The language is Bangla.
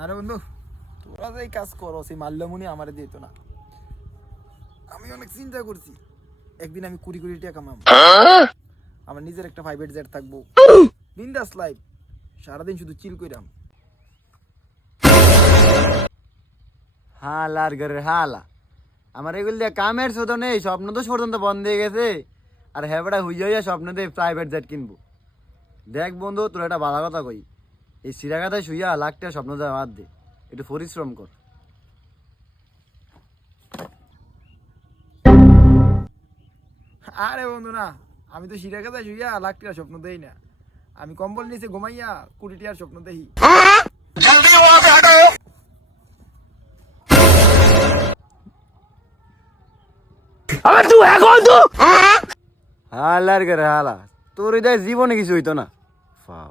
না রে বন্ধু, তোরা যে এই কাজ করো সেই মাল্যমণি আমারে দিত না। আমি অনেক চিন্তা করছি, একদিন আমি 20 কোটি টাকা কামাবো, আমার নিজের একটা প্রাইভেট জেট থাকবো, বিন্দাস লাইফ, সারাদিন শুধু চিল কইরাম। হালার ঘরের হালা, আমার এগুলো দিয়ে কামের শোধ নেই, স্বপ্ন তো পর্যন্ত বন্ধ হয়ে গেছে। আর হ্যাঁ হইয়া স্বপ্ন দিয়ে প্রাইভেট জেট কিনবো। দেখ বন্ধু, তোর একটা বাধা কথা কই, এই সিরাগাতায় শুইয়া লাখ টাকা স্বপ্ন দেওয়া বাদ দে, একটু পরিশ্রম কর। আরে বন্ধু না, আমি তো শিরা কাজা শুইয়া লাখ টাকার স্বপ্ন দেই না, আমি কম্বল নিচে ঘুমাইয়া 20 টাকার স্বপ্ন দেখি। হালার ঘরের হালা, তোর হৃদয় জীবনে কিছু হইতো না। ফাও